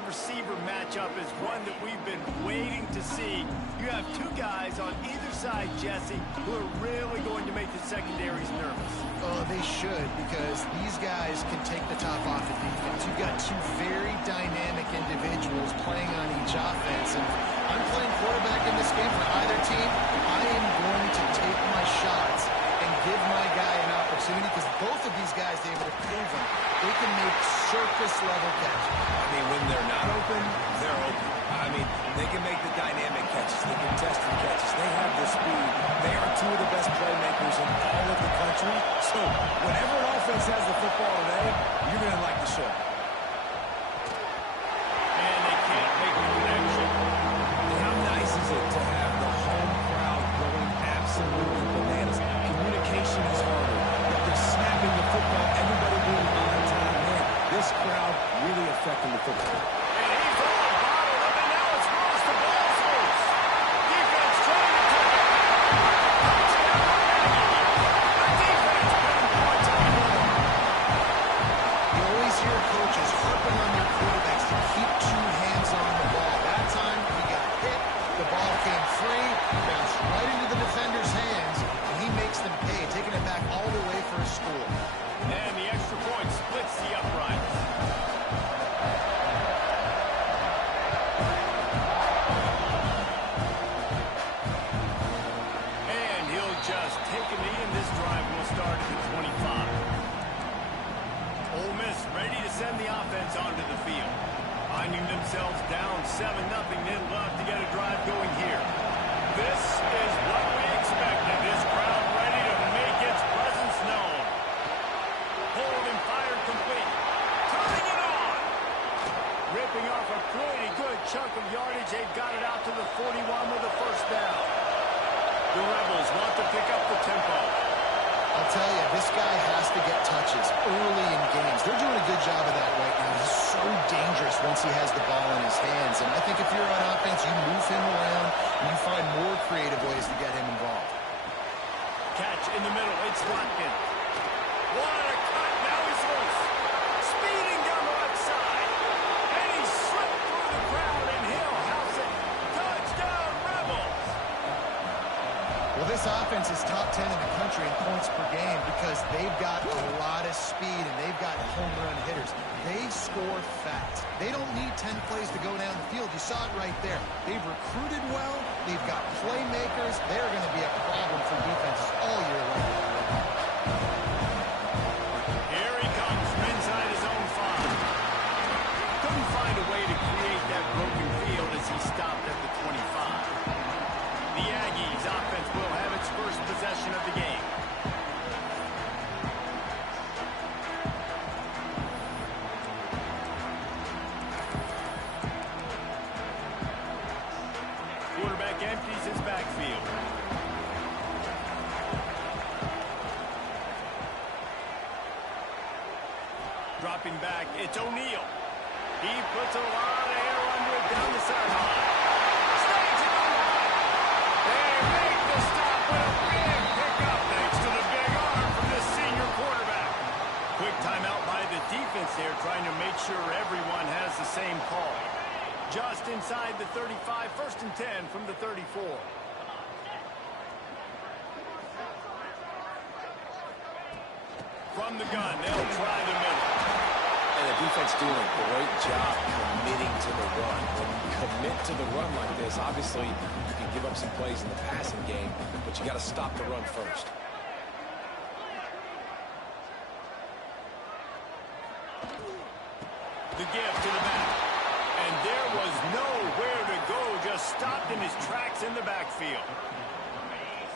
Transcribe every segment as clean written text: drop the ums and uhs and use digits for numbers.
wide receiver matchup is one that we've been waiting to see. You have two guys on either side, Jesse, who are really going to make the secondaries nervous. Oh, they should, because these guys can take the top off the defense. You've got two very dynamic individuals playing on each offense, and I'm playing quarterback in this game for either team. I am going to take my shots and give my guy an opportunity, because both of these guys, David, have proven they can make surface-level catches. I mean, when they're not open, they're open. I mean, they can make the dynamic catches, the contested catches. They have the speed. They are two of the best playmakers in all of the country. So whenever an offense has the football today, you're going to like the show. And they can't make the connection. How nice is it to have the home crowd going absolutely bananas? Communication is harder. They're snapping the football, everybody being on time. Man, this crowd really affecting the football. And he's all bottled up, and now it's Ross the ball's loose. Defense trying to take it. Touchdown, Nagy. The defense putting points on the board. You always hear coaches harping on their quarterbacks to keep two hands on the ball. That time, he got hit, the ball came free, bounced right into the defender's hands, and he makes them pay, taking it back all the way for a score. And the extra point splits the uprights. And he'll just take a knee, and this drive will start at the 25. Ole Miss ready to send the offense onto the field. Finding themselves down 7-0, they'd love to get a drive going here. This is what we expected. This crowd ready to make its presence known. Holding fire complete. Turning it on. Ripping off a pretty good chunk of yardage. They've got it out to the 41 with a first down. The Rebels want to pick up the tempo. I'll tell you, this guy has to get touches early in games. They're doing a good job of that right now. He's so dangerous once he has the ball in his hands. And I think if you're on offense, you move him around and you find more creative ways to get him involved. Catch in the middle. It's Watkins. What a cut. Now he's loose. Speeding down the left side. And he slipped through the crowd, and he'll house it. Touchdown, Rebels. Well, this offense is top 10 in the country in points per game because they've got a lot of speed and they've got home run hitters. They score fast. They don't need 10 plays to go down the field. You saw it right there. They've recruited well. They've got playmakers. They're going to be a problem for defenses all year long. Here he comes from inside his own 5. Couldn't find a way to create that broken field as he stopped at the 25. The Aggies offense will have its first possession of the game. Quarterback empties his backfield. Dropping back, it's O'Neal. He puts a lot of air under it down the sideline. Stays it on the line. They make the stop with a big pickup thanks to the big arm from this senior quarterback. Quick timeout by the defense there, trying to make sure everyone has the same call. Just inside the 35, 1st and 10 from the 34. From the gun, they'll try the middle. And the defense doing a great job committing to the run. When you commit to the run like this, obviously you can give up some plays in the passing game, but you got to stop the run first. The give to the back. And there was nowhere to go, just stopped in his tracks in the backfield.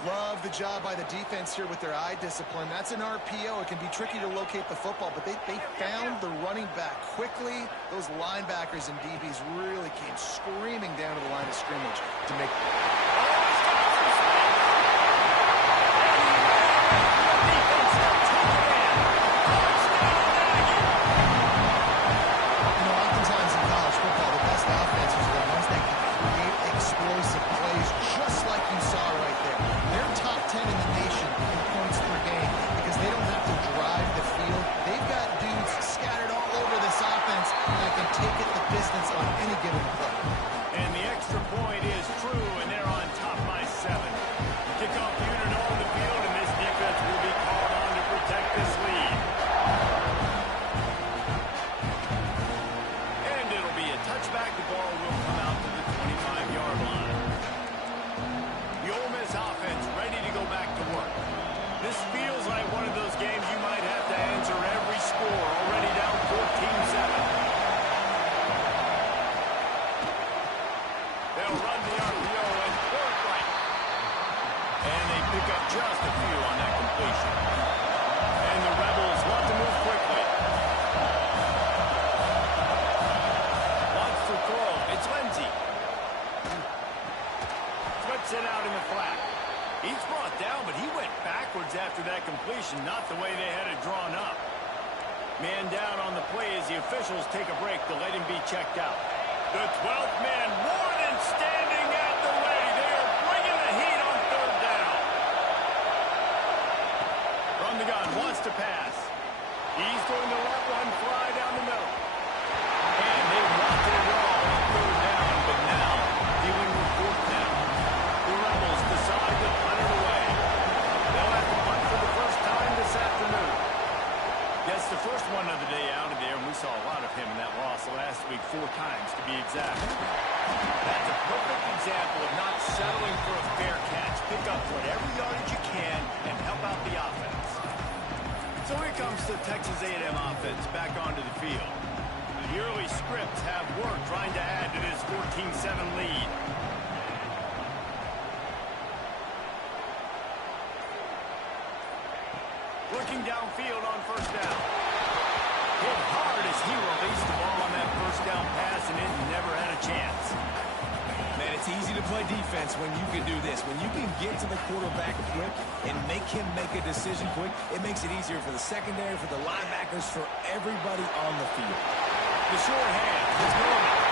Love the job by the defense here with their eye discipline. That's an RPO. It can be tricky to locate the football, but they found the running back quickly. Those linebackers and DBs really came screaming down to the line of scrimmage to make... Oftentimes in college football, the best offenses are the ones that can create explosive plays, just like you saw right there. They're top 10 in the nation in points per game because they don't have to drive the field. They've got dudes scattered all over this offense that can take it the distance on on any given play. And the extra point is true, and they're on top by 7. Kickoff unit on the field, and this defense will be called on to protect this lead. And it'll be a touchback. The ball will come out to the 25-yard line. The Ole Miss offense ready to go back to work. This feels like one of those games you might have to answer every score, already down 14-7. They'll run the RPO and work right. And they pick up just a few on that completion. And the Rebels want to move quickly. Wants to throw. It's Lindsey. Flips it out in the flat. He's brought down, but he went backwards after that completion, not the way they had it drawn up. Man down on the play as the officials take a break to let him be checked out. The 12th man, Warden, standing at the ready. They are bringing the heat on 3rd down. From the gun, wants to pass. He's going to let one fly down the middle. And they wanted it all on 3rd down, but now dealing with 4th down. The Rebels decide to punt it away. They'll have to punt for the first time this afternoon. Yes, the first one of the day out of there, and we saw a lot of him in that loss last week, 4 times to be exact. That's a perfect example of not settling for a fair catch. Pick up whatever yardage you can and help out the offense. So here comes the Texas A&M offense back onto the field. The early scripts have worked trying to add to this 14-7 lead. Looking downfield on 1st down. Hit hard as he released the ball on that 1st down pass, and it never had a chance. Man, it's easy to play defense when you can do this. When you can get to the quarterback quick and make him make a decision quick, it makes it easier for the secondary, for the linebackers, for everybody on the field. The short hand is going.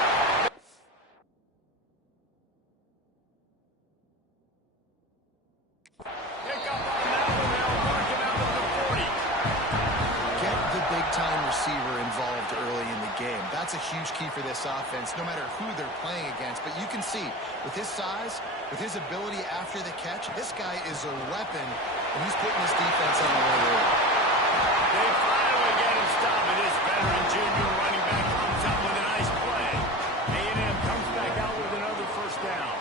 Receiver involved early in the game. That's a huge key for this offense, no matter who they're playing against. But you can see, with his size, with his ability after the catch, this guy is a weapon, and he's putting his defense on the way. They finally get him stopped, and this veteran junior running back comes out with a nice play. A&M comes back out with another 1st down.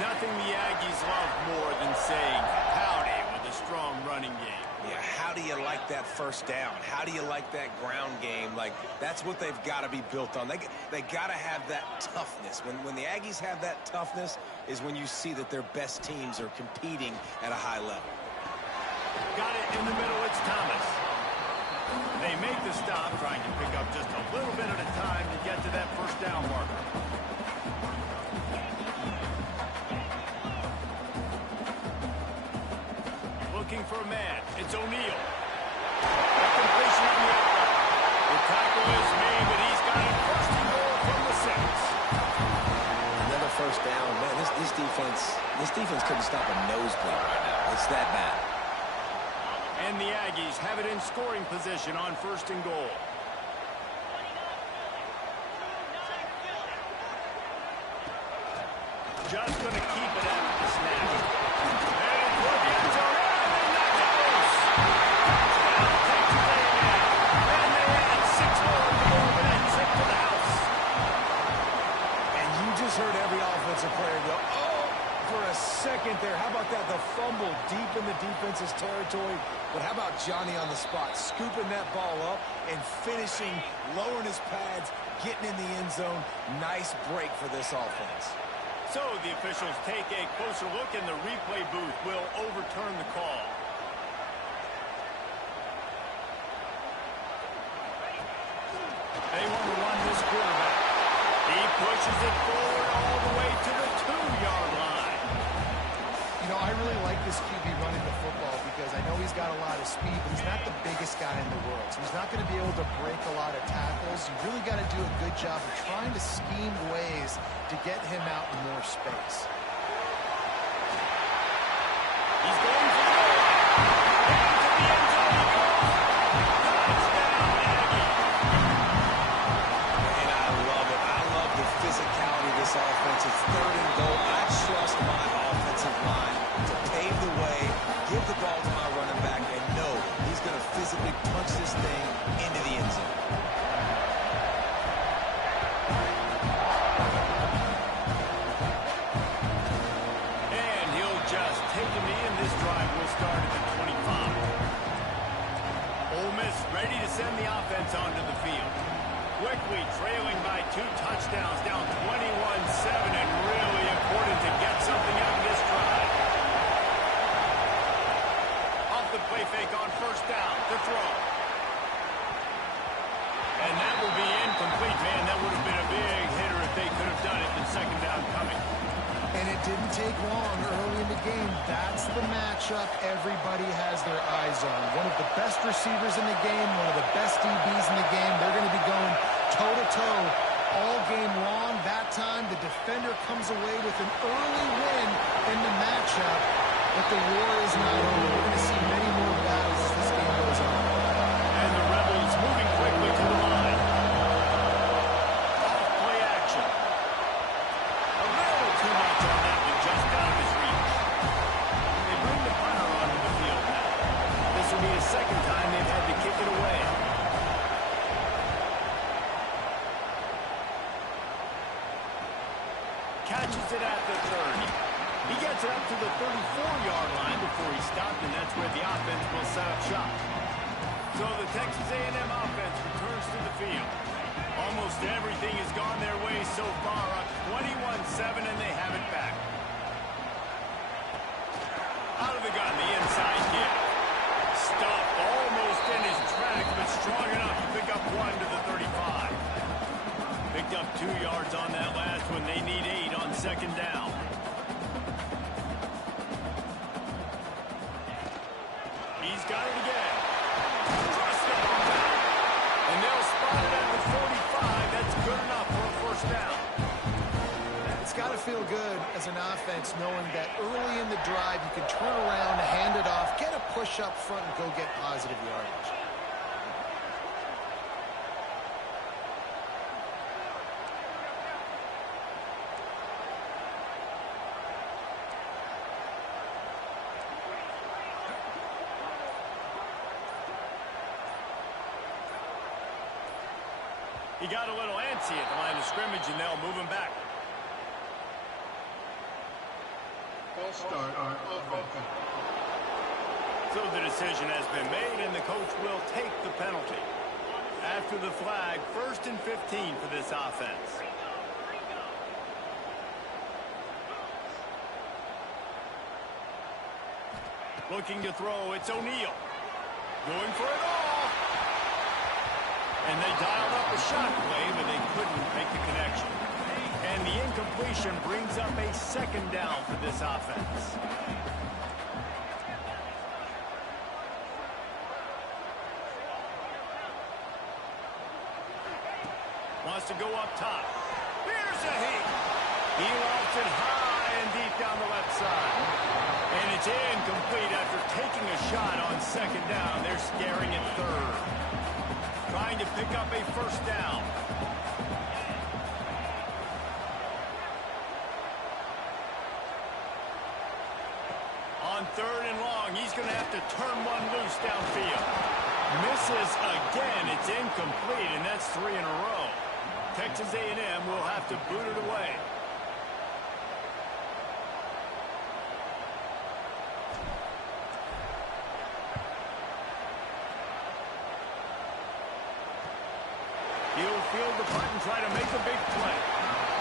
Nothing the Aggies love more than saying howdy with a strong running game. Yeah, how do you like that 1st down? How do you like that ground game? Like, that's what they've got to be built on. They got to have that toughness. When the Aggies have that toughness is when you see that their best teams are competing at a high level. Got it in the middle, it's Thomas. They make the stop, trying to pick up just a little bit at a time to get to that 1st down marker. Looking for a man. It's O'Neal. Completion on the outlet. The tackle is made, but he's got it 1st and goal from the 6. Another 1st down. Man, this defense couldn't stop a nosebleed right now. It's that bad. And the Aggies have it in scoring position on 1st and goal. Just going to keep it after the snap. And toward the end zone. Heard every offensive player go, oh, for a second there. How about that? The fumble deep in the defense's territory. But how about Johnny on the spot, scooping that ball up and finishing, lowering his pads, getting in the end zone. Nice break for this offense. So the officials take a closer look, and the replay booth will overturn the call. They want to run this quarterback. He pushes it forward all the way to the 2-yard line. You know, I really like this QB running the football because I know he's got a lot of speed, but he's not the biggest guy in the world. So he's not going to be able to break a lot of tackles. You really got to do a good job of trying to scheme ways to get him out in more space. He's going for the goal line. Into the end zone he goes. Touchdown, Aggie. And I love it. I love physicality of this offense. It's 3rd and goal. I trust my offensive line to pave the way, give the ball to my running back, and know he's going to physically punch this thing into the end zone. And he'll just take a knee, and this drive will start at the 25. Ole Miss ready to send the offense onto the field. Quickly trailing by 2 touchdowns, down 21-7, and really important to get something out of this drive. Off the play fake on 1st down, to throw. And that will be incomplete, man. That would have been a big hitter if they could have done it. The 2nd down coming. And it didn't take long early in the game. That's the matchup everybody has their eyes on. One of the best receivers in the game, one of the best DBs in the game. They're going to be going toe-to-toe all game long. That time, the defender comes away with an early win in the matchup. But the war is not over. We're going to see many more battles as this game goes on. And the Rebels moving quickly to the line. Off-play action. A little too much on that one, just out of his reach. They bring the punter onto the field now. This will be the 2nd time they've had to kick it away. Catches it at the 30. He gets it up to the 34-yard line before he stopped, and that's where the offense will set up shop. So the Texas A&M offense returns to the field. Almost everything has gone their way so far, up 21-7, and they have it back. Out of the gun, the inside kick. Stopped almost in his tracks, but strong enough to pick up 1 to the 35. Picked up 2 yards on that last one. They need 8 on 2nd down. He's got it again. And they'll spot it at the 45. That's good enough for a 1st down. It's got to feel good as an offense knowing that early in the drive you can turn around, hand it off, get a push up front, and go get positive yardage. He got a little antsy at the line of scrimmage, and they'll move him back. False start on offense. So the decision has been made, and the coach will take the penalty. After the flag, 1st and 15 for this offense. Looking to throw, it's O'Neal. Going for it all. And they dialed up a shot play, but they couldn't make the connection. And the incompletion brings up a 2nd down for this offense. Wants to go up top. Here's a heat. He lofts it high and deep down the left side. And it's incomplete after taking a shot on 2nd down. They're scaring at 3rd. Trying to pick up a 1st down. On 3rd and long, he's going to have to turn one loose downfield. Misses again. It's incomplete, and that's 3 in a row. Texas A&M will have to boot it away. He'll field the punt and try to make a big play.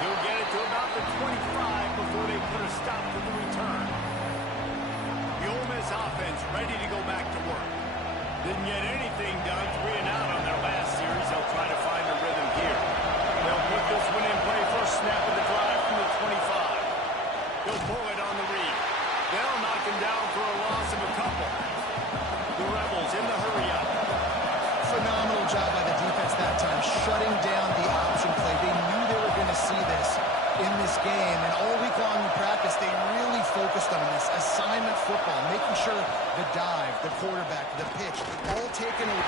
He'll get it to about the 25 before they put a stop to the return. The Ole Miss offense ready to go back to work. Didn't get anything done, 3 and out on their last series. They'll try to find a rhythm here. They'll put this one in play, first snap of the drive from the 25. He'll pull it on the read. They'll knock him down for a loss of a couple. The Rebels in the hurry-up. Phenomenal job by the defense that time, shutting down the option play. They knew they were going to see this in this game, and all week long in practice, they really focused on this assignment football, making sure the dive, the quarterback, the pitch, all taken away.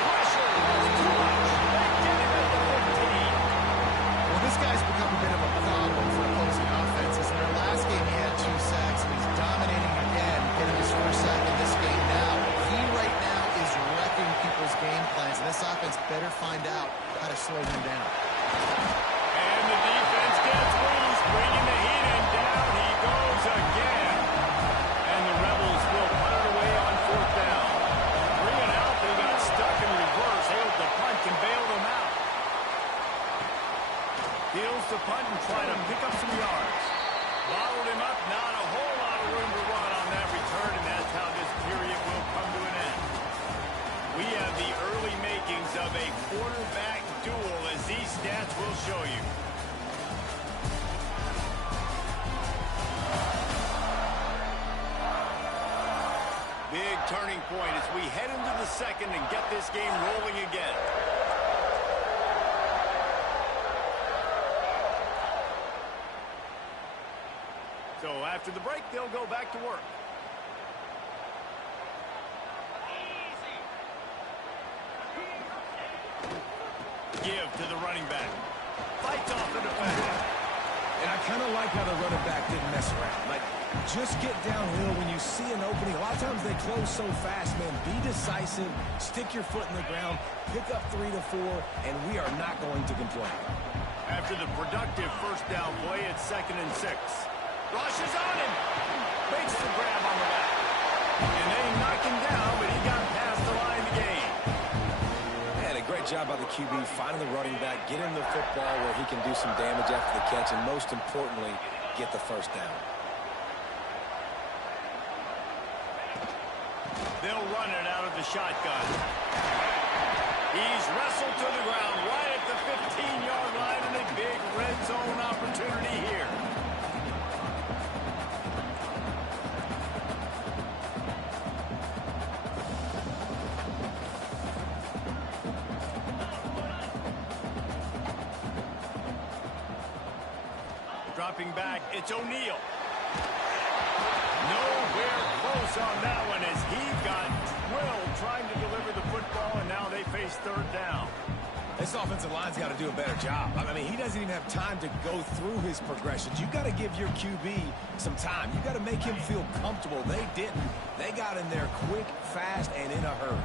Pressure is too much. They get him at the 15. Well, to punt and try to pick up some yards. Bottled him up, not a whole lot of room to run on that return, and that's how this period will come to an end. We have the early makings of a quarterback duel, as these stats will show you. Big turning point as we head into the second and get this game rolling again. So after the break, they'll go back to work. Give to the running back. Fights off the defender. And I kind of like how the running back didn't mess around. Like, just get downhill when you see an opening. A lot of times they close so fast, man. Be decisive, stick your foot in the ground, pick up 3 to 4, and we are not going to complain. After the productive first down play, it's 2nd and 6. Rushes on him. Makes the grab on the back. And they knock him down, but he got past the line of the game. Man, a great job by the QB finding the running back, get him the football where he can do some damage after the catch, and most importantly, get the first down. They'll run it out of the shotgun. He's wrestled to the ground right at the 15-yard line, and a big red zone opportunity here. Dropping back, it's O'Neal. Nowhere close on that one as he got drilled trying to deliver the football, and now they face 3rd down. This offensive line's got to do a better job. I mean, he doesn't even have time to go through his progressions. You got to give your QB some time. You got to make him feel comfortable. They didn't. They got in there quick, fast, and in a hurry.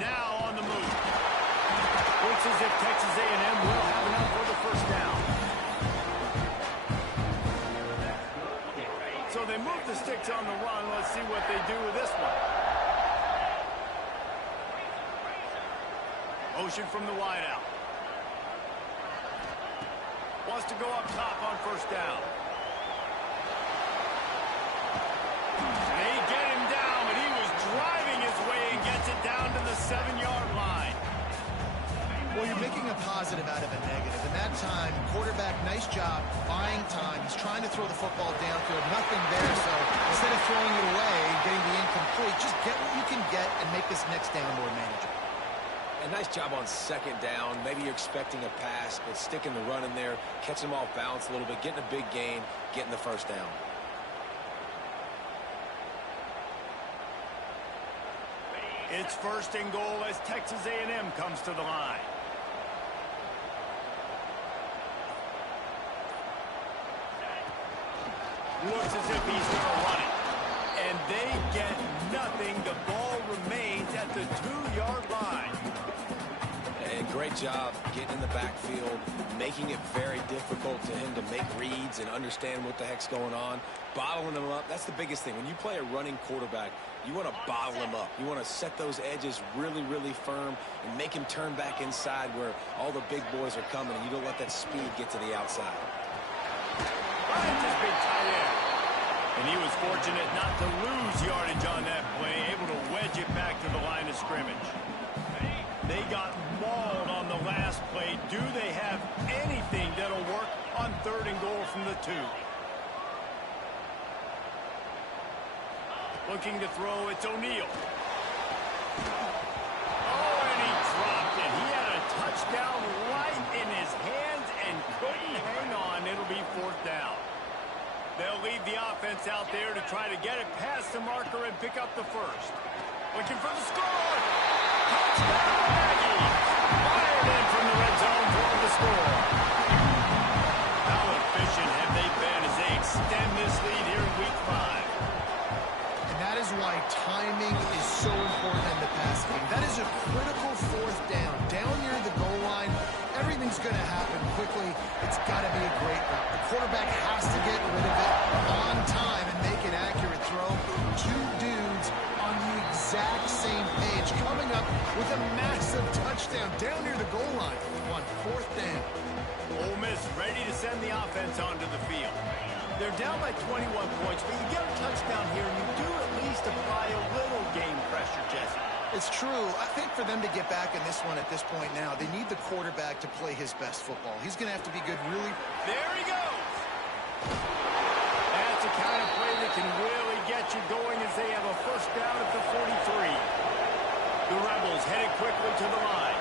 Now on the move. Looks as if Texas A&M will have enough for the first down. So they move the sticks on the run. Let's see what they do with this one. Motion from the wideout. Wants to go up top on first down. They get him down, but he was driving his way and gets it down to the 7-yard line. Well, you're making a positive out of a negative. In that time, quarterback, nice job, buying time. He's trying to throw the football downfield. Nothing there, so instead of throwing it away and getting the incomplete, just get what you can get and make this next down more manageable. A nice job on 2nd down. Maybe you're expecting a pass, but sticking the run in there, catching them off balance a little bit, getting a big gain, getting the first down. It's 1st and goal as Texas A&M comes to the line. Looks as if he's going to run it. And they get nothing. The ball remains at the 2-yard line. And great job getting in the backfield, making it very difficult to him to make reads and understand what the heck's going on. Bottling them up, that's the biggest thing. When you play a running quarterback, you want to bottle him up. You want to set those edges really, really firm and make him turn back inside where all the big boys are coming, and you don't let that speed get to the outside. Finds his big tight end. And he was fortunate not to lose yardage on that play, able to wedge it back to the line of scrimmage. They got mauled on the last play. Do they have anything that'll work on 3rd and goal from the 2? Looking to throw, it's O'Neal. Oh, and he dropped it. He had a touchdown right in his hands and couldn't hang on. It'll be 4th down. They'll leave the offense out there to try to get it past the marker and pick up the first. Looking for the score. Touchdown, Aggies. Fired in from the red zone for the score. How efficient have they been as they extend this lead here in Week 5? And that is why timing is so important in the pass game. That is a critical 4th down. Down near the goal line, everything's going to happen quickly. It's got to be a great route. The quarterback has to get rid of it on time and make an accurate throw. 2 dudes on the exact same page coming up with a massive touchdown down near the goal line on 4th down. Ole Miss ready to send the offense onto the field. They're down by 21 points, but you get a touchdown here, and you do at least apply a little game pressure, Jesse. It's true. I think for them to get back in this one at this point now, they need the quarterback to play his best football. He's going to have to be good really. There he goes. That's the kind of play that can really get you going as they have a first down at the 43. The Rebels headed quickly to the line.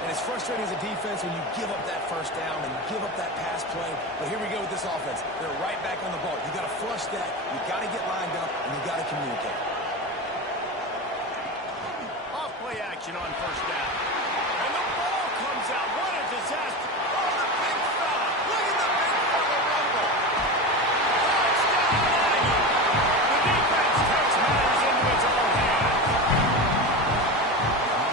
And it's frustrating as a defense when you give up that first down and you give up that pass play. But here we go with this offense. They're right back on the ball. You got to flush that. You got to get lined up, and you got to communicate. Off play action on first down. And the ball comes out. What a disaster. Oh, the big fella. Look at the big fella rumble. Touchdown, Aggie. The defense takes matters into its own hands.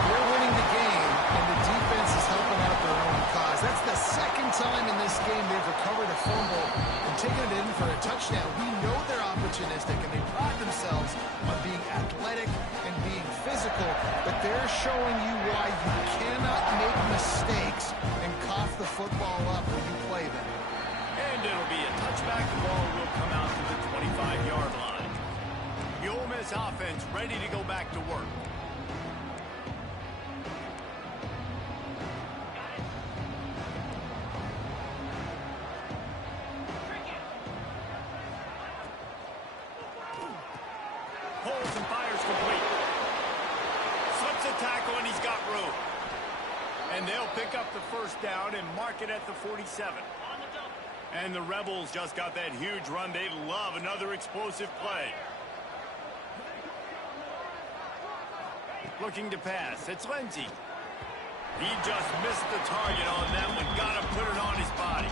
They're winning the game, and the defense is helping out their own cause. That's the second time in this game they've recovered a fumble and taken it in for a touchdown. We know they're opportunistic, and they pride themselves on being athletic and being physical, but they're showing you why you cannot make mistakes and cough the football up when you play them. And it'll be a touchback. The ball will come out to the 25-yard line. The Ole Miss offense ready to go back to work. Pulls and fires complete. Slips a tackle, and he's got room. And they'll pick up the first down and mark it at the 47. And the Rebels just got that huge run. They love another explosive play. Looking to pass. It's Lindsey. He just missed the target on that one. Got to put it on his body.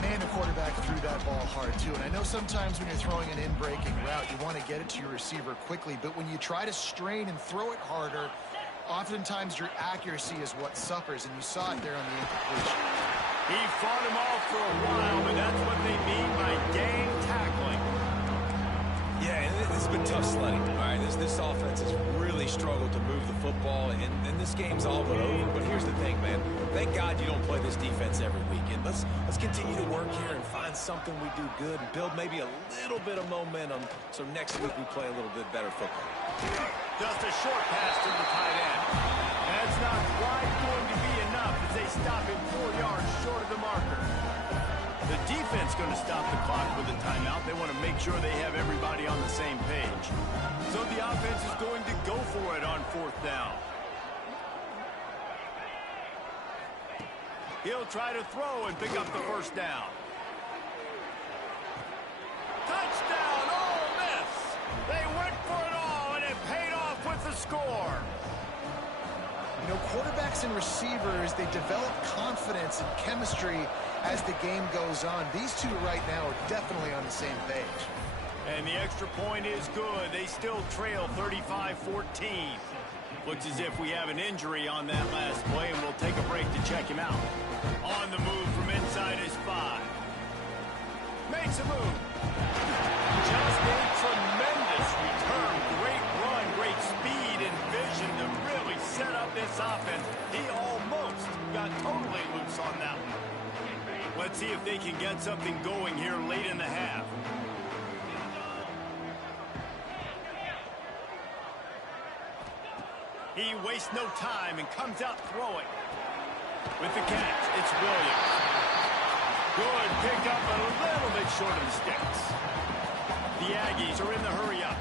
Man, the quarterback threw that ball hard, too. And I know sometimes when you're throwing an in-breaking route, you want to get it to your receiver quickly. But when you try to strain and throw it harder, oftentimes your accuracy is what suffers. And you saw it there on the incompletion. He fought him off for a while, but that's what they mean by gang tackling. Yeah, and this has been tough sledding. All right, this offense has really struggled to move the football, and this game's all but over. But here's the thing, man. Thank God you don't play this defense every weekend. Let's continue to work here and find something we do good and build maybe a little bit of momentum so next week we play a little bit better football. Just a short pass to the tight end. That's not quite going to be enough as they stop him 4 yards short of the marker. The defense going to stop the clock with a timeout. They want to make sure they have everybody on the same page. So the offense is going to go for it on 4th down. He'll try to throw and pick up the first down. Touchdown, Ole Miss! They went for it all, and it paid off with the score. You know, quarterbacks and receivers, they develop confidence and chemistry as the game goes on. These two right now are definitely on the same page. And the extra point is good. They still trail 35-14. Looks as if we have an injury on that last play, and we'll take a break to check him out. On the move from inside his 5. Makes a move. Just a tremendous return. Great run, great speed and vision to really set up this offense. He almost got totally loose on that one. Let's see if they can get something going here late in the half. He wastes no time and comes out throwing. With the catch, it's Williams. Good pickup, but a little bit short of the sticks. The Aggies are in the hurry-up.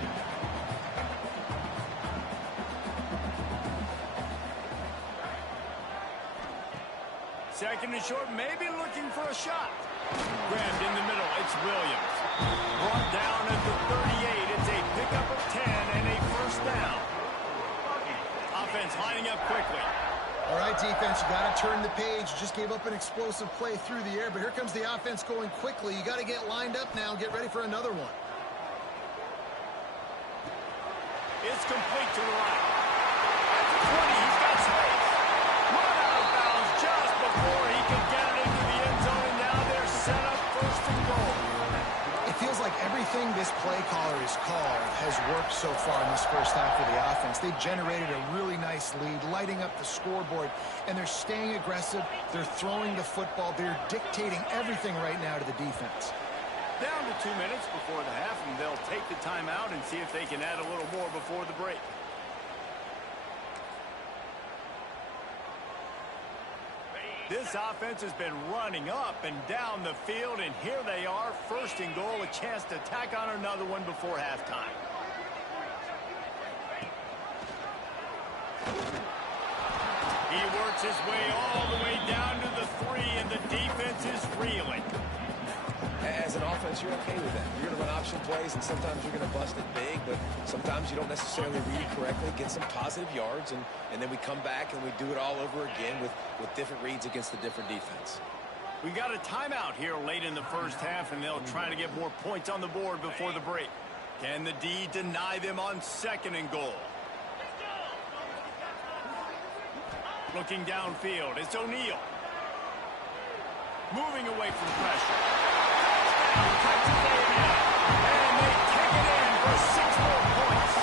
Second and short, maybe looking for a shot. Grabbed in the middle, it's Williams. Brought down at the 38. It's a pickup of 10 and a first down. Offense lining up quickly. All right, defense, you got to turn the page. You just gave up an explosive play through the air, but here comes the offense going quickly. You got to get lined up now, get ready for another one. It's complete to the right. At the 20, he's got space. Run out of bounds just before he can get it into the end zone, and now they're set up 1st and goal. It feels like everything this play caller is called has worked so far in this first half of the offense. They've generated a really nice lead, lighting up the scoreboard, and they're staying aggressive. They're throwing the football. They're dictating everything right now to the defense. Down to 2 minutes before the half, and they'll take the timeout and see if they can add a little more before the break. This offense has been running up and down the field, and here they are, first and goal, a chance to tack on another one before halftime. He works his way all the way down to the 3, and the defense is reeling. As an offense, you're okay with that. You're going to run option plays, and sometimes you're going to bust it big, but sometimes you don't necessarily read correctly, get some positive yards, and then we come back and we do it all over again with different reads against the different defense. We got a timeout here late in the first half, and they'll try to get more points on the board before the break. Can the D deny them on second and goal? Looking downfield, it's O'Neal. Moving away from pressure. And they take it in for 6 more points.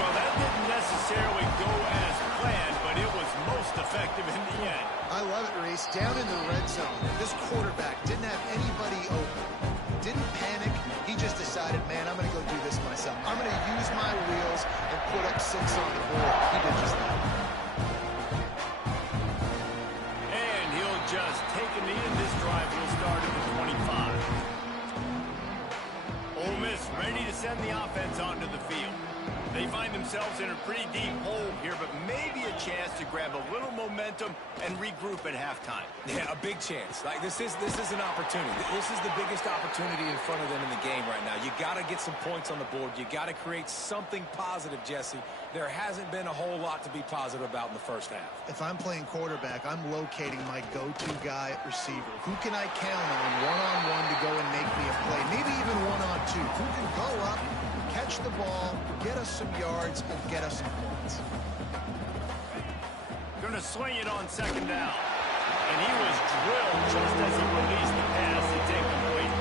Well, that didn't necessarily go as planned, but it was most effective in the end. I love it, Reese. Down in the red zone, this quarterback didn't have anybody open. Didn't panic. He just decided, man, I'm going to go do this myself. I'm going to use my wheels and put up 6 on the board. He did just that. And he'll just take a knee, and this drive will start at the 25. Ole Miss ready to send the offense onto the field. They find themselves in a pretty deep hole here, but maybe a chance to grab a little momentum and regroup at halftime. Yeah, a big chance. Like this is an opportunity. This is the biggest opportunity in front of them in the game right now. You got to get some points on the board. You got to create something positive, Jesse. There hasn't been a whole lot to be positive about in the first half. If I'm playing quarterback, I'm locating my go-to guy at receiver. Who can I count on one-on-one to go and make me a play? Maybe even one-on-two. Who can go up, catch the ball, get us some yards, and get us some points? Going to swing it on second down. And he was drilled just as he released the pass. It's incomplete.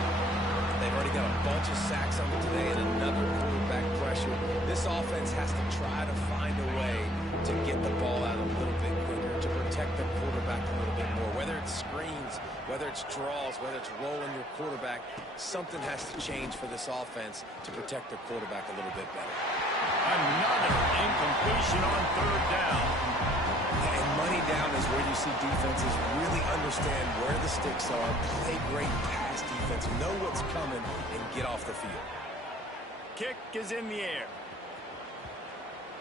They've already got a bunch of sacks on it today and another quarterback pressure. This offense has to try to find a way to get the ball out a little bit quicker, to protect the quarterback a little bit more. Whether it's screens, whether it's draws, whether it's rolling your quarterback, something has to change for this offense to protect their quarterback a little bit better. Another incompletion on third down. And money down is where you see defenses really understand where the sticks are, play great pass defense, know what's coming, and get off the field. Kick is in the air.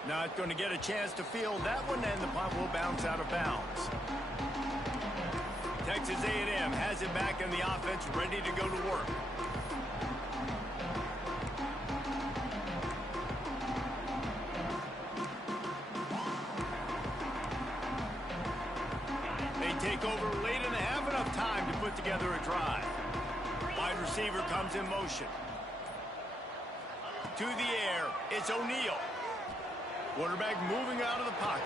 Not going to get a chance to field that one, and the punt will bounce out of bounds. Texas A&M has it back in the offense, ready to go to work. They take over late in the half, enough time to put together a drive. Wide receiver comes in motion. To the air, it's O'Neal. Quarterback moving out of the pocket.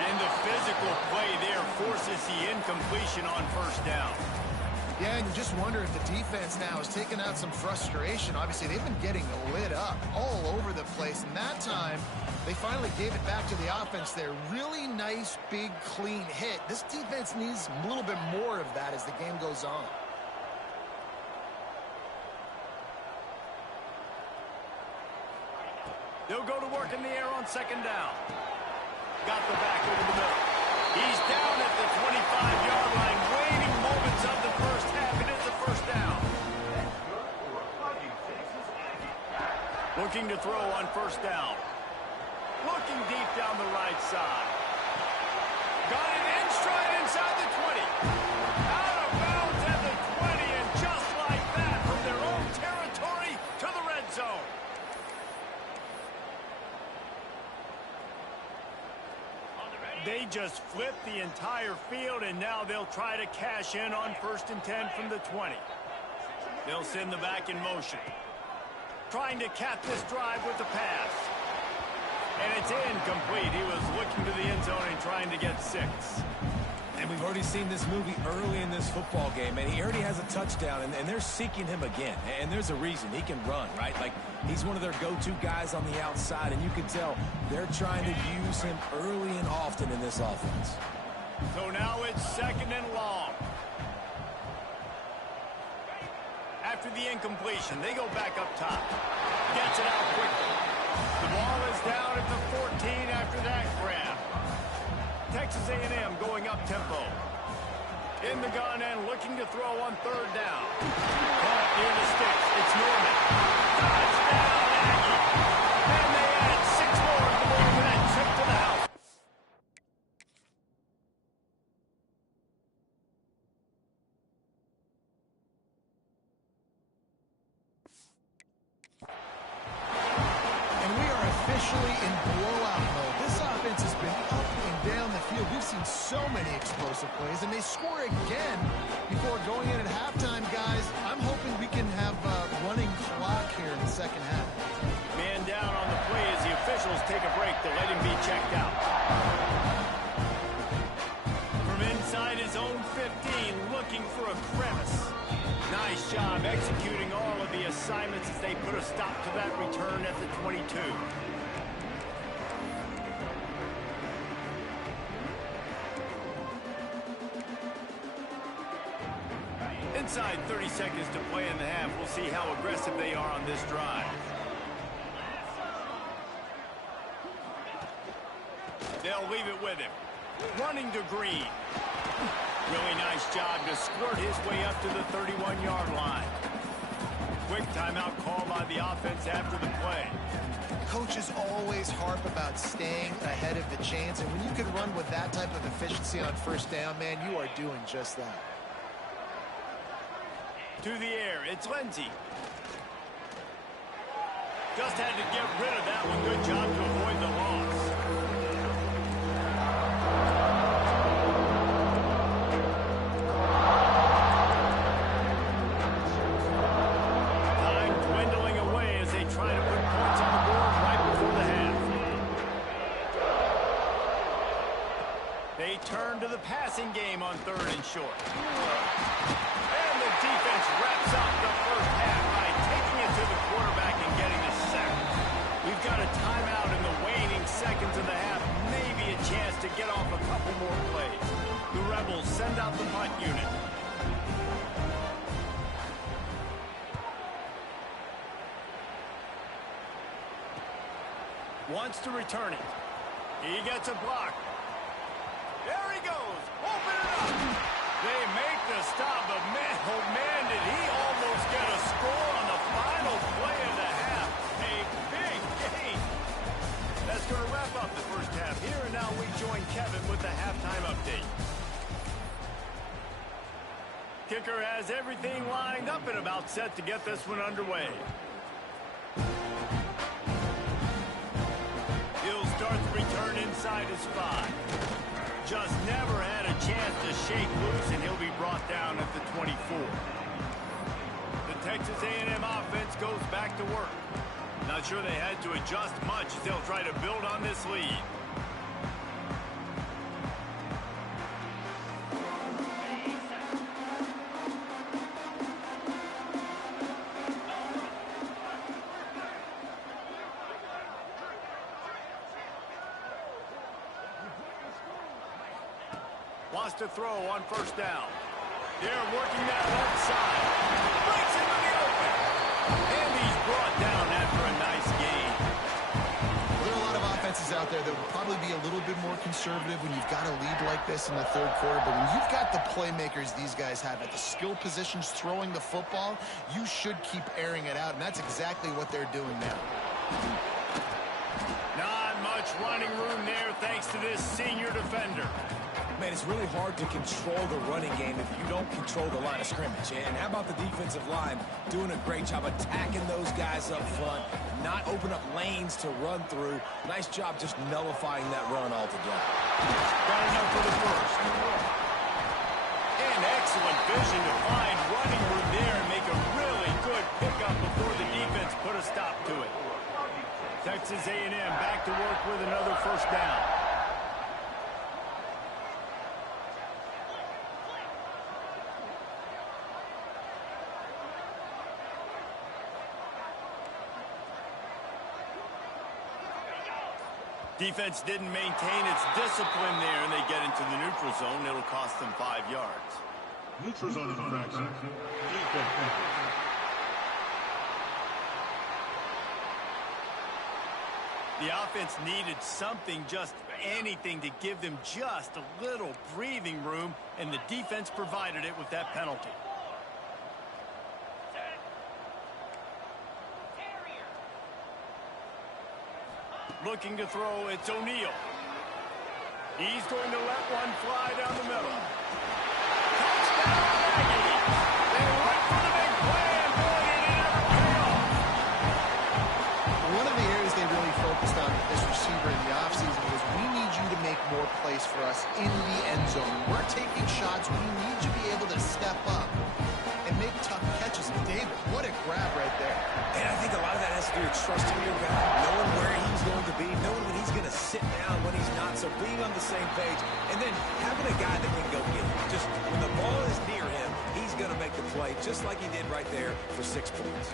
And the physical play there forces the incompletion on first down. Yeah, and you just wonder if the defense now has taken out some frustration. Obviously, they've been getting lit up all over the place. And that time, they finally gave it back to the offense there. Really nice, big, clean hit. This defense needs a little bit more of that as the game goes on. They'll go to work in the air on second down. Got the back over the middle. He's down at the 25-yard line, waiting moments of the first half. It is the first down. Looking to throw on first down. Looking deep down the right side. Got it in stride inside the 20. Out of bounds at the 20, and just like that, from their own territory to the red zone. They just flipped the entire field, and now they'll try to cash in on 1st and 10 from the 20. They'll send the back in motion. Trying to cap this drive with the pass. And it's incomplete. He was looking to the end zone and trying to get 6. And we've already seen this movie early in this football game, and he already has a touchdown, and they're seeking him again. And there's a reason. He can run, right? Like, he's one of their go-to guys on the outside, and you can tell they're trying to use him early and often in this offense. So now it's 2nd and long. After the incompletion, they go back up top. Gets it out quickly. The ball is down at the 14 after that grab. Texas A&M going up tempo. In the gun and looking to throw on 3rd down. Caught near the sticks. It's Norman. Touchdown, Aggie. And they add 6 more to the board with that trip to the house. And we are officially in blowout mode. This offense has been up and down the field. We've seen so many explosive plays, and they score again before going in at halftime, guys. I'm hoping we can have a running clock here in the 2nd half. Man down on the play as the officials take a break to let him be checked out. From inside his own 15, looking for a crevice. Nice job executing all of the assignments as they put a stop to that return at the 22. Inside 30 seconds to play in the half. We'll see how aggressive they are on this drive. They'll leave it with him. Running to Green. Really nice job to squirt his way up to the 31-yard line. Quick timeout call by the offense after the play. Coaches always harp about staying ahead of the chains, and when you can run with that type of efficiency on 1st down, man, you are doing just that. To the air, it's Lindsey. Just had to get rid of that one. Good job to avoid the loss. Time dwindling away as they try to put points on the board right before the half. They turn to the passing game on 3rd and short. Defense wraps up the 1st half by taking it to the quarterback and getting a sack. We've got a timeout in the waning seconds of the half. Maybe a chance to get off a couple more plays. The Rebels send out the punt unit. Wants to return it. He gets a block. There he goes. Open it up. They make the stop, but man, oh man, did he almost get a score on the final play of the half. A big game. That's going to wrap up the 1st half here, and now we join Kevin with the halftime update. Kicker has everything lined up and about set to get this one underway. He'll start the return inside his 5. Just never had a chance to shake loose, and he'll be brought down at the 24. The Texas A&M offense goes back to work. Not sure they had to adjust much as they'll try to build on this lead. Wants to throw on 1st down. They're working that left side. Breaks into the open. And he's brought down after a nice gain. Well, there are a lot of offenses out there that would probably be a little bit more conservative when you've got a lead like this in the 3rd quarter. But when you've got the playmakers these guys have at the skill positions throwing the football, you should keep airing it out. And that's exactly what they're doing now. Not much running room there thanks to this senior defender. Man, it's really hard to control the running game if you don't control the line of scrimmage. And how about the defensive line doing a great job attacking those guys up front, not open up lanes to run through. Nice job just nullifying that run altogether. Got enough for the 1st. And excellent vision to find running room there and make a really good pickup before the defense put a stop to it. Texas A&M back to work with another 1st down. Defense didn't maintain its discipline there, and they get into the neutral zone. It'll cost them 5 yards. Neutral zone infraction. Defense. The offense needed something, just anything, to give them just a little breathing room, and the defense provided it with that penalty. Looking to throw, it's O'Neal. He's going to let one fly down the middle. Touchdown, Aggies! They went for the big play, and boy, did it ever pay off. One of the areas they really focused on with this receiver in the offseason was, we need you to make more plays for us in the end zone. We're taking shots. We need you to be able to step up and make tough catches. And David, what a grab right there. And I think a lot of that has to do with trusting your guy, knowing where he's going to be, knowing when he's going to sit down, when he's not, so being on the same page, and then having a guy that can go get it. Just when the ball is near him, he's going to make the play, just like he did right there for 6 points.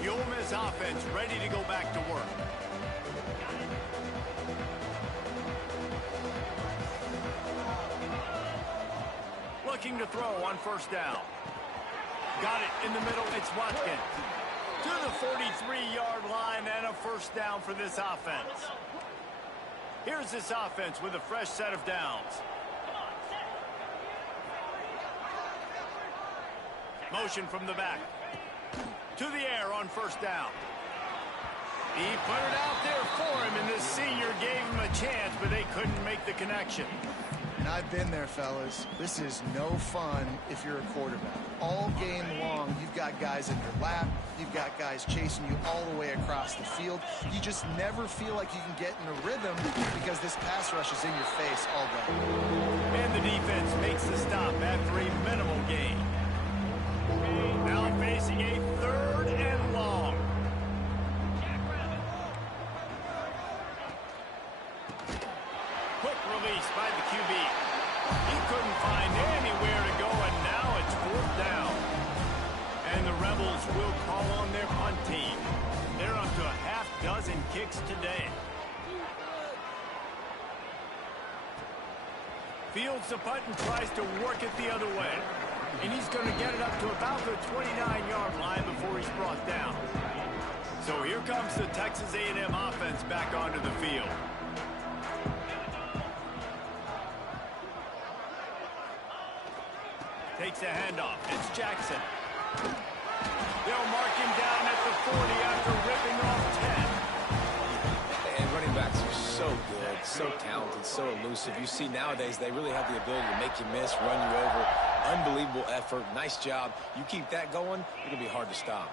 The Ole Miss offense ready to go back to work. Looking to throw on first down. Got it in the middle. It's Watkins. To the 43-yard line and a first down for this offense. Here's this offense with a fresh set of downs. Motion from the back. To the air on first down. He put it out there for him, and the senior gave him a chance, but they couldn't make the connection. And I've been there, fellas. This is no fun if you're a quarterback. All game long, you've got guys in your lap. You've got guys chasing you all the way across the field. You just never feel like you can get in a rhythm because this pass rush is in your face all day. And the defense makes the stop after a minimal gain. Now facing a 3rd and long. Quick release by the QB. He couldn't find anywhere to go, and now it's 4th down. And the Rebels will call on their punt team. They're up to a half-dozen kicks today. Fields the punt and tries to work it the other way. And he's going to get it up to about the 29-yard line before he's brought down. So here comes the Texas A&M offense back onto the field. Takes a handoff. It's Jackson. They'll mark him down at the 40 after ripping off 10. And running backs are so good, so talented, so elusive. You see nowadays they really have the ability to make you miss, run you over. Unbelievable effort. Nice job. You keep that going, it'll be hard to stop.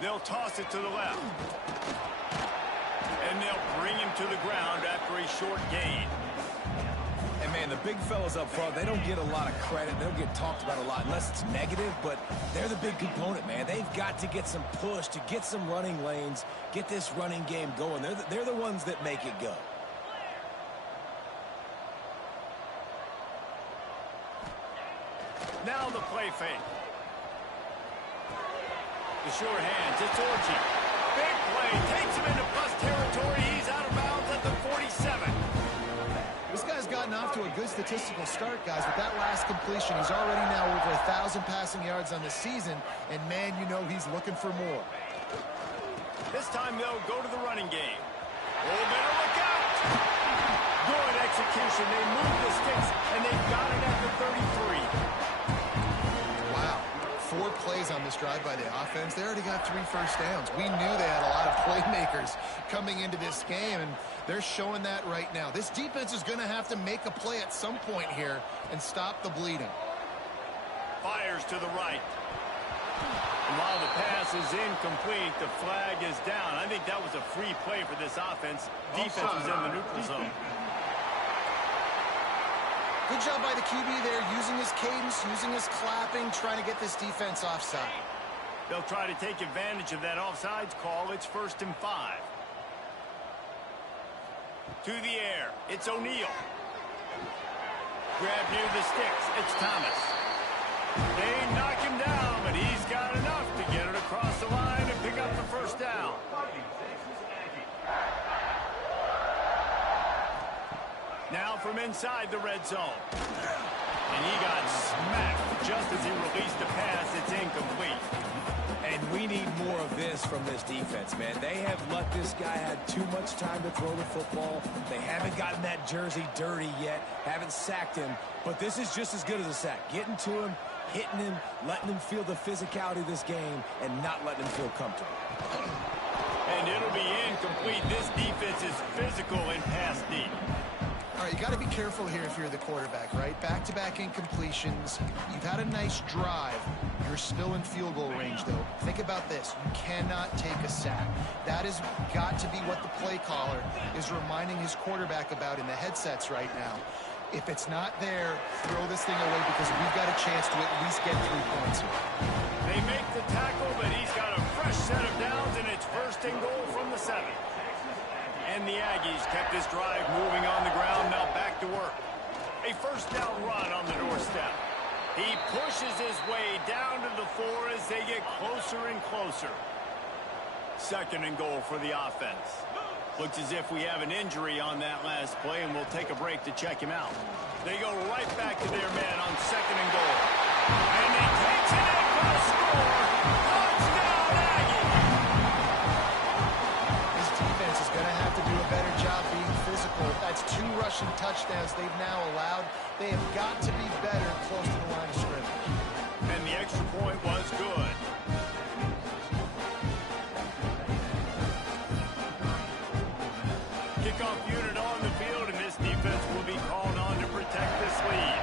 They'll toss it to the left. And they'll bring him to the ground after a short gain. And, man, the big fellas up front, they don't get a lot of credit. They don't get talked about a lot unless it's negative, but they're the big component, man. They've got to get some push, to get some running lanes, get this running game going. They're the ones that make it go. Now the play fake. The sure hands, it's Orchie. Big play, takes him into plus territory. He's out of bounds at the 47. This guy's gotten off to a good statistical start, guys. With that last completion, he's already now over 1,000 passing yards on the season, and man, you know he's looking for more. This time they'll go to the running game. Oh, better look out! Good execution. They move the sticks, and they've got it at the 33. Wow. 4 plays on this drive by the offense. They already got 3 first downs. We knew they had a lot of playmakers coming into this game, and they're showing that right now. This defense is going to have to make a play at some point here and stop the bleeding. Fires to the right. And while the pass is incomplete, the flag is down. I think that was a free play for this offense. Defense was in the neutral zone. Good job by the QB there, using his cadence, using his clapping, trying to get this defense offside. They'll try to take advantage of that offsides call. It's 1st and 5. To the air. It's O'Neal. Grab near the sticks. It's Thomas. They knock him down, but he's got enough to get it across the line and pick up the first down. Now from inside the red zone. And he got smacked just as he released the pass. It's incomplete. And we need more of this from this defense, man. They have let this guy have too much time to throw the football. They haven't gotten that jersey dirty yet, haven't sacked him. But this is just as good as a sack. Getting to him, hitting him, letting him feel the physicality of this game, and not letting him feel comfortable. And it'll be incomplete. This defense is physical and pass deep. All right, you got to be careful here if you're the quarterback, right? Back-to-back incompletions. You've had a nice drive. You're still in field goal range, though. Think about this. You cannot take a sack. That has got to be what the play caller is reminding his quarterback about in the headsets right now. If it's not there, throw this thing away because we've got a chance to at least get 3 points here. They make the tackle, but he's got a fresh set of downs, and it's first and goal from the 7. And the Aggies kept this drive moving on the ground. Now back to work. A first down run on the doorstep. He pushes his way down to the 4 as they get closer and closer. Second and goal for the offense. Looks as if we have an injury on that last play, and we'll take a break to check him out. They go right back to their man on second and goal. And he takes it in for the score. Touchdown, Aggies! This defense is going to have to do a better job being physical. That's 2 rushing touchdowns they've now allowed. They have got to be better close to the line of scrimmage. And the extra point was good. Kickoff unit on the field, and this defense will be called on to protect this lead.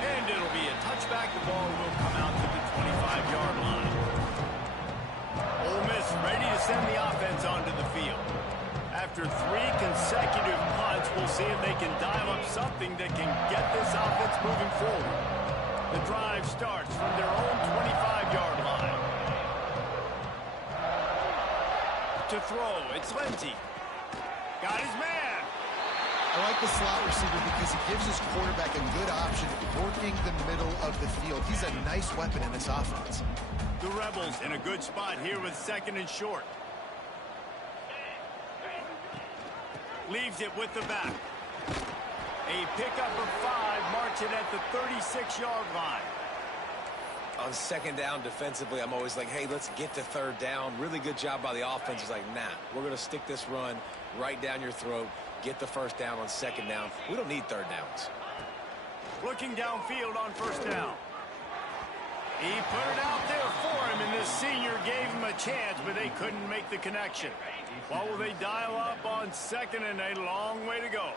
And it'll be a touchback. The ball will come out to the 25-yard line. Ole Miss ready to send the offense onto the field. After 3 consecutive punts, we'll see if they can dial up something that can get this offense moving forward. The drive starts from their own 25-yard line. To throw, it's Lindsey. Got his man. I like the slot receiver because he gives his quarterback a good option working the middle of the field. He's a nice weapon in this offense. The Rebels in a good spot here with second and short. Leaves it with the back. A pickup of 5, marching at the 36-yard line. On second down defensively, I'm always like, hey, let's get to third down. Really good job by the offense. It's like, nah, we're going to stick this run right down your throat, get the first down on second down. We don't need third downs. Looking downfield on first down. He put it out there for him, and this senior gave him a chance, but they couldn't make the connection. What will they dial up on second, and a long way to go.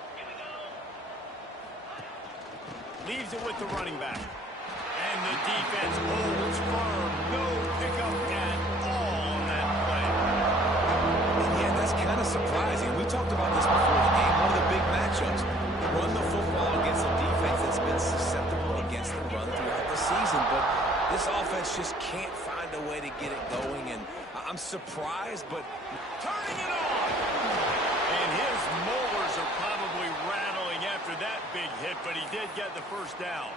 Leaves it with the running back. And the defense holds firm. No pickup at all on that play. And yeah, that's kind of surprising. We talked about this before the game. One of the big matchups. Run the football against a defense that's been susceptible against the run throughout the season. But this offense just can't find a way to get it going. And I'm surprised, but turning it on. And his molars are probably rattling after that big hit, but he did get the first down.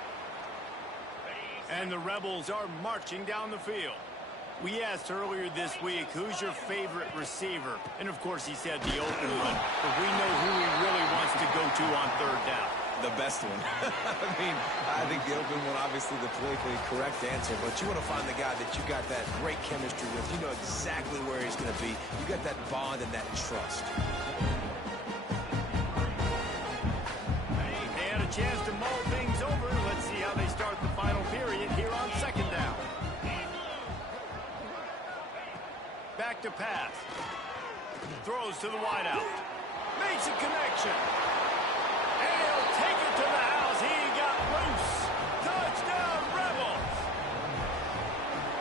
And the Rebels are marching down the field. We asked earlier this week, who's your favorite receiver? And, of course, he said the open one. But we know who he really wants to go to on third down. The best one. I think the open one, obviously the politically correct answer, but you want to find the guy that you got that great chemistry with. You know exactly where he's going to be. You got that bond and that trust. They had a chance to mull things over. Let's see how they start the final period here on second down. Back to pass. Throws to the wideout. Makes a connection. And he'll take it to the house. He got loose. Touchdown, Rebels.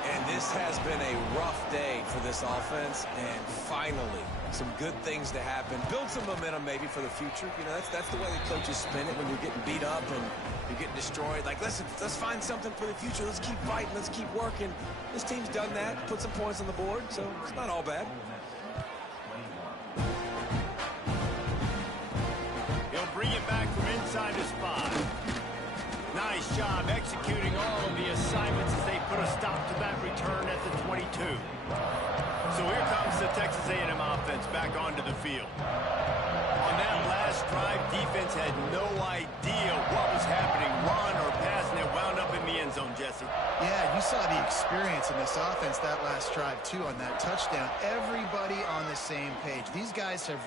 And this has been a rough day for this offense, and finally some good things to happen. Build some momentum maybe for the future. You know, that's the way the coaches spin it when you're getting beat up and you're getting destroyed. Like, listen, let's find something for the future. Let's keep fighting. Let's keep working. This team's done that, put some points on the board, so it's not all bad. He'll bring it back from inside his 5. Nice job executing all of the assignments as they put a stop to that return at the 22. So here comes the Texas Texas A&M offense back onto the field. On that last drive, defense had no idea what was happening, run or pass, and it wound up in the end zone, Jesse. Yeah, you saw the experience in this offense that last drive, too, on that touchdown. Everybody on the same page. These guys have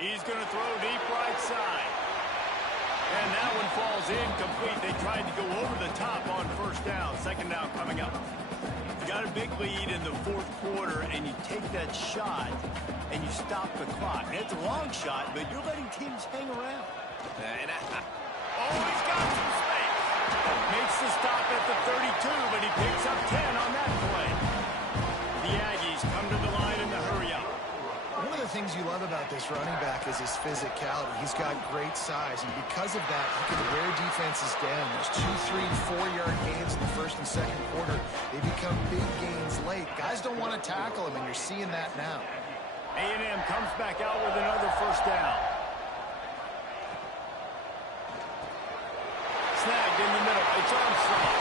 He's going to throw deep right side. And that one falls incomplete. They tried to go over the top on first down. Second down coming up. You got a big lead in the fourth quarter, and you take that shot, and you stop the clock. And it's a long shot, but you're letting teams hang around. Oh, he's got some space. Makes the stop at the 32, but he picks up 10 on that play. The Aggies come to the line in the hurry-up. One of the things you love about this running back is his physicality. He's got great size, and because of that, he can wear defenses down. There's 2, 3, 4-yard gains in the first and second quarter. They become big gains late. Guys don't want to tackle him, and you're seeing that now. A&M comes back out with another first down. Snagged in the middle. It's Armstrong.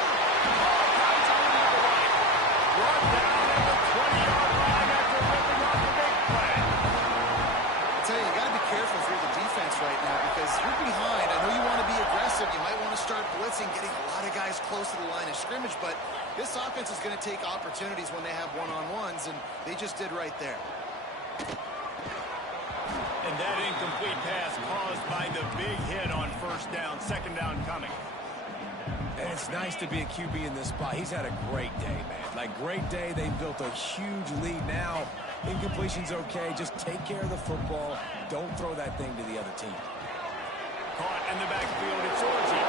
Finds a little to the right. Brought down at the 20-yard line after ripping off the big play. I tell you, you got to be careful if you're the defense right now because you're behind. I know you want to be aggressive. You might want to start blitzing, getting a lot of guys close to the line of scrimmage, but this offense is going to take opportunities when they have one-on-ones, and they just did right there. And that incomplete pass caused by the big hit on first down. Second down coming. And it's nice to be a QB in this spot. He's had a great day, man. Like, great day. They've built a huge lead now. Incompletion's okay. Just take care of the football. Don't throw that thing to the other team. Caught in the backfield. It's Orji.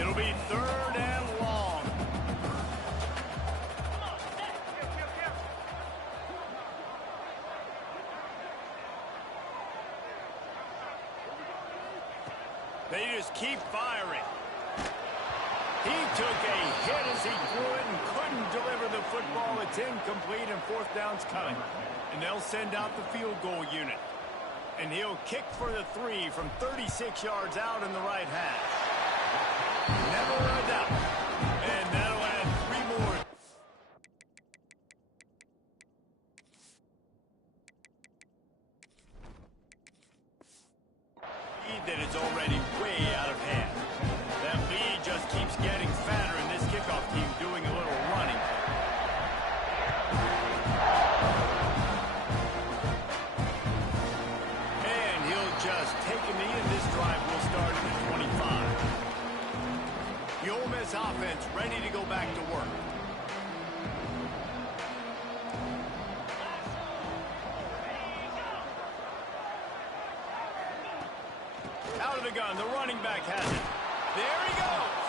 It'll be third and long. They just keep firing. He took a hit as he threw it and couldn't deliver the football. It's incomplete and fourth down's coming. And they'll send out the field goal unit. And he'll kick for the 3 from 36 yards out in the right hash. Never a doubt. And that'll add 3 more. That is already way out of hand. That lead just keeps getting fatter, and this kickoff team doing a little running. And he'll just take a knee, and this drive will start at the 25. The Ole Miss offense ready to go back to work. Out of the gun, the running back has it. There he goes.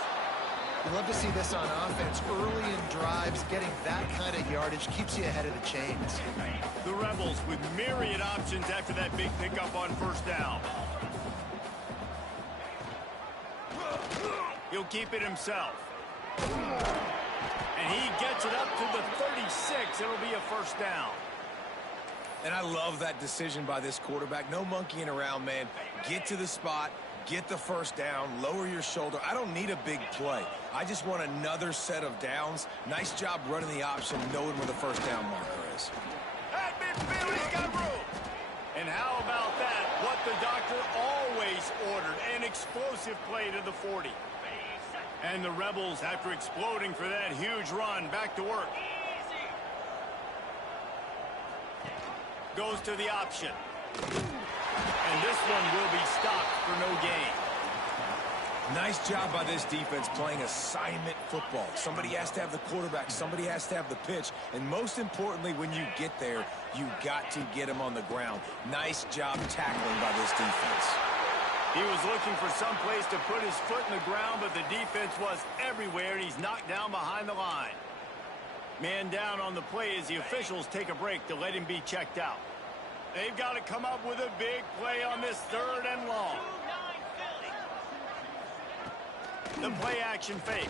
You love to see this on offense. Early in drives, getting that kind of yardage keeps you ahead of the chains. The Rebels with myriad options after that big pickup on first down. He'll keep it himself. And he gets it up to the 36. It'll be a first down. And I love that decision by this quarterback. No monkeying around, man. Get to the spot, get the first down, lower your shoulder. I don't need a big play. I just want another set of downs. Nice job running the option, knowing where the first down marker is. At midfield, he's got room. And how about that? What the doctor always ordered, an explosive play to the 40. And the Rebels, after exploding for that huge run, back to work. Goes to the option. And this one will be stopped for no gain. Nice job by this defense playing assignment football. Somebody has to have the quarterback. Somebody has to have the pitch. And most importantly, when you get there, you got to get him on the ground. Nice job tackling by this defense. He was looking for some place to put his foot in the ground, but the defense was everywhere, and he's knocked down behind the line. Man down on the play as the officials take a break to let him be checked out. They've got to come up with a big play on this third and long. The play action fake.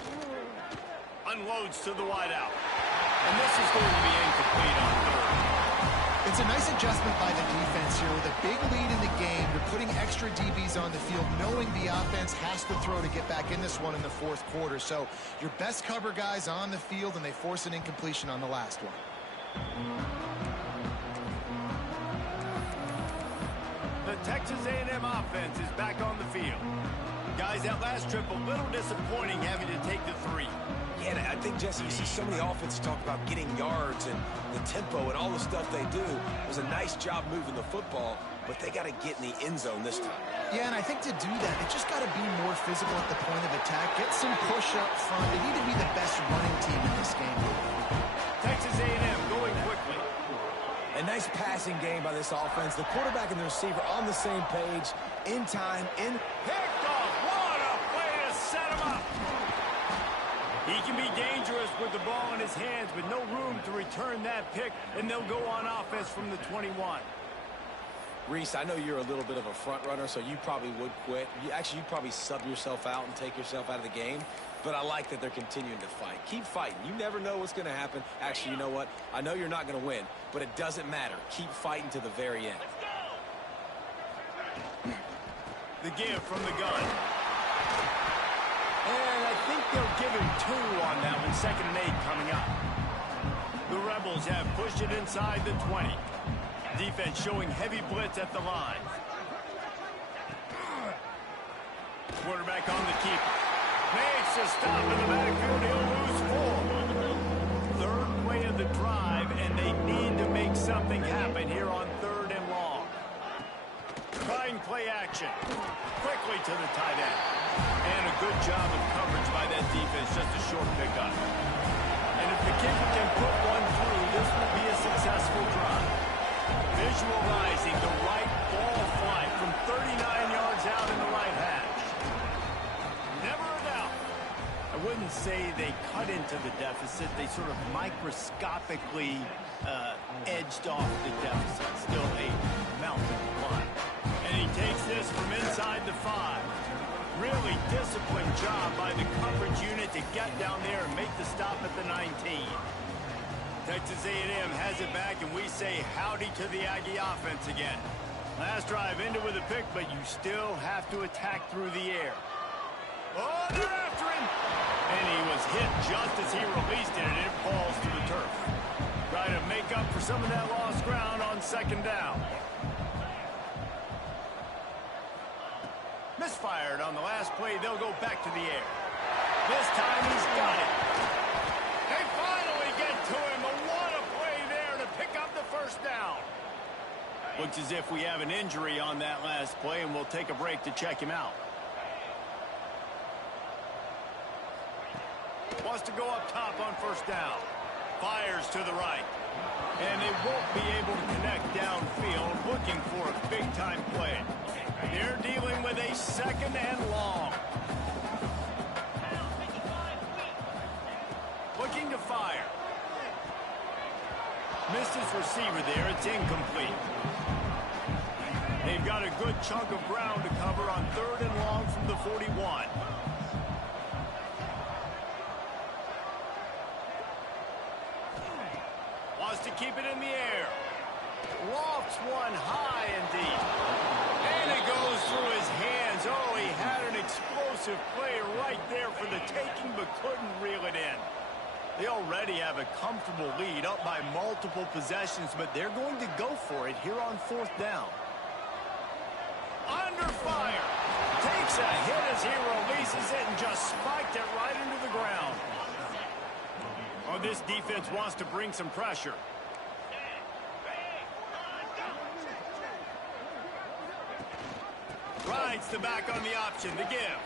Unloads to the wideout. And this is going to be incomplete on third. It's a nice adjustment by the defense here. With a big lead in the game, you're putting extra DBs on the field, knowing the offense has to throw to get back in this one in the fourth quarter. So your best cover guys on the field, and they force an incompletion on the last one. The Texas A&M offense is back on the field. Guys, that last trip a little disappointing having to take the 3. Yeah, and I think, Jesse, you see so many offenses talk about getting yards and the tempo and all the stuff they do. It was a nice job moving the football, but they got to get in the end zone this time. Yeah, and I think to do that, they just got to be more physical at the point of attack. Get some push up front. They need to be the best running team in this game. Texas A&M going quickly. A nice passing game by this offense. The quarterback and the receiver on the same page, in time, in... Picked off. What a way to set him up. He can be dangerous with the ball in his hands, but no room to return that pick, and they'll go on offense from the 21. Reese, I know you're a little bit of a front runner, so you probably would quit. You'd probably sub yourself out and take yourself out of the game. But I like that they're continuing to fight. Keep fighting. You never know what's going to happen. Actually, you know what? I know you're not going to win, but it doesn't matter. Keep fighting to the very end. The give from the gun. And I think they'll give him 2 on that one. 2nd and 8 coming up. The Rebels have pushed it inside the 20. Defense showing heavy blitz at the line. Quarterback on the keeper. Makes a stop in the backfield. He'll lose 4. Third play of the drive, and they need to make something happen here on 3rd and long. Trying play action. Quickly to the tight end. And a good job of coverage by that defense. Just a short pickup. And if the kicker can put one through, this will be a successful drive. Visualizing the right ball flight from 39 yards out in the right hash. Never a doubt. I wouldn't say they cut into the deficit. They sort of microscopically edged off the deficit. Still a mountain climb. And he takes this from inside the 5. Really disciplined job by the coverage unit to get down there and make the stop at the 19. Texas A&M has it back, and we say howdy to the Aggie offense again. Last drive ended with a pick, but you still have to attack through the air. Oh, they're after him! And he was hit just as he released it, and it falls to the turf. Try to make up for some of that lost ground on 2nd down. Misfired on the last play. They'll go back to the air. This time he's got it. They finally get to him. What a play there to pick up the 1st down. Looks as if we have an injury on that last play, and we'll take a break to check him out. Wants to go up top on 1st down. Fires to the right. And they won't be able to connect downfield, looking for a big-time play. They're dealing with a 2nd and long. Looking to fire. Missed his receiver there. It's incomplete. They've got a good chunk of ground to cover on 3rd and long from the 41. Wants to keep it in the air. Lofts one high and deep. And it goes through his hands. Oh, he had an explosive play right there for the taking, but couldn't reel it in. They already have a comfortable lead, up by multiple possessions, but they're going to go for it here on 4th down. Under fire. Takes a hit as he releases it and just spiked it right into the ground. Oh, this defense wants to bring some pressure. Rides the back on the option to give.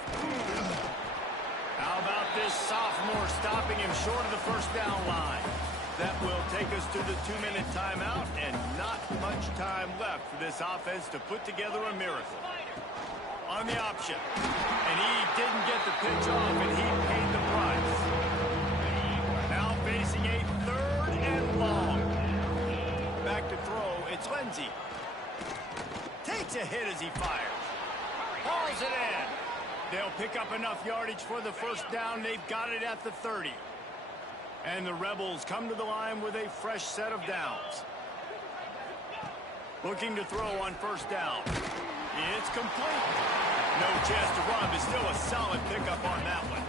How about this sophomore stopping him short of the 1st down line? That will take us to the 2-minute timeout, and not much time left for this offense to put together a miracle. On the option. And he didn't get the pitch off, and he paid the price. Now facing a 3rd and long. Back to throw. It's Lindsey. Takes a hit as he fires. Hauls it in. They'll pick up enough yardage for the 1st down. They've got it at the 30. And the Rebels come to the line with a fresh set of downs. Looking to throw on first down. It's complete. No chance to run, but still a solid pickup on that one.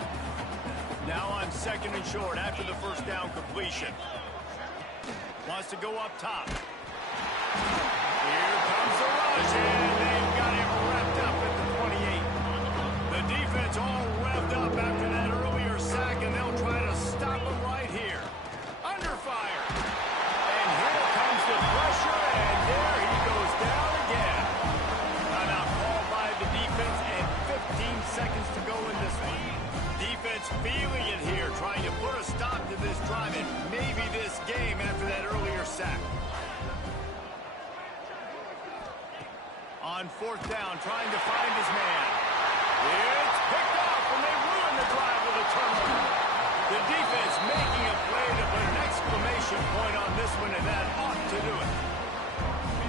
Now on second and short after the first down completion. Wants to go up top. Here comes the rush, and they've got him wrapped up at the 28. The defense all revved up after that earlier sack, and they'll try to stop him right here. Under fire. And here comes the pressure, and there he goes down again. Timeout called by the defense, and 15 seconds to go in this one. Defense feeling it here, trying to put a stop to this drive and maybe this game after that earlier sack. On fourth down, trying to find his man. It's picked off, and they ruin the drive with a turnover. The defense making a play to put an exclamation point on this one, and that ought to do it.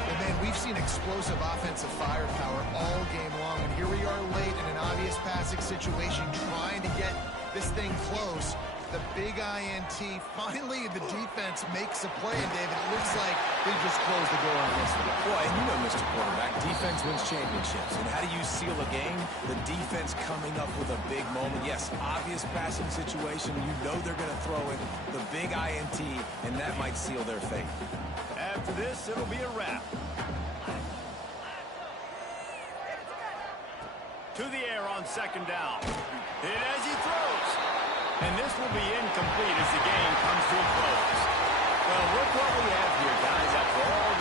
And man, we've seen explosive offensive firepower all game long, and here we are late in an obvious passing situation, trying to get this thing close. The big INT, finally the defense makes a play, and David, it looks like they just closed the door on this one. Boy, and you know, Mr. Quarterback, defense wins championships. And how do you seal a game? The defense coming up with a big moment. Yes, obvious passing situation. You know they're going to throw it. The big INT, and that might seal their fate. After this, it'll be a wrap. To the air on second down. Hit as he throws. And this will be incomplete as the game comes to a close. Well, look what we have here, guys. After all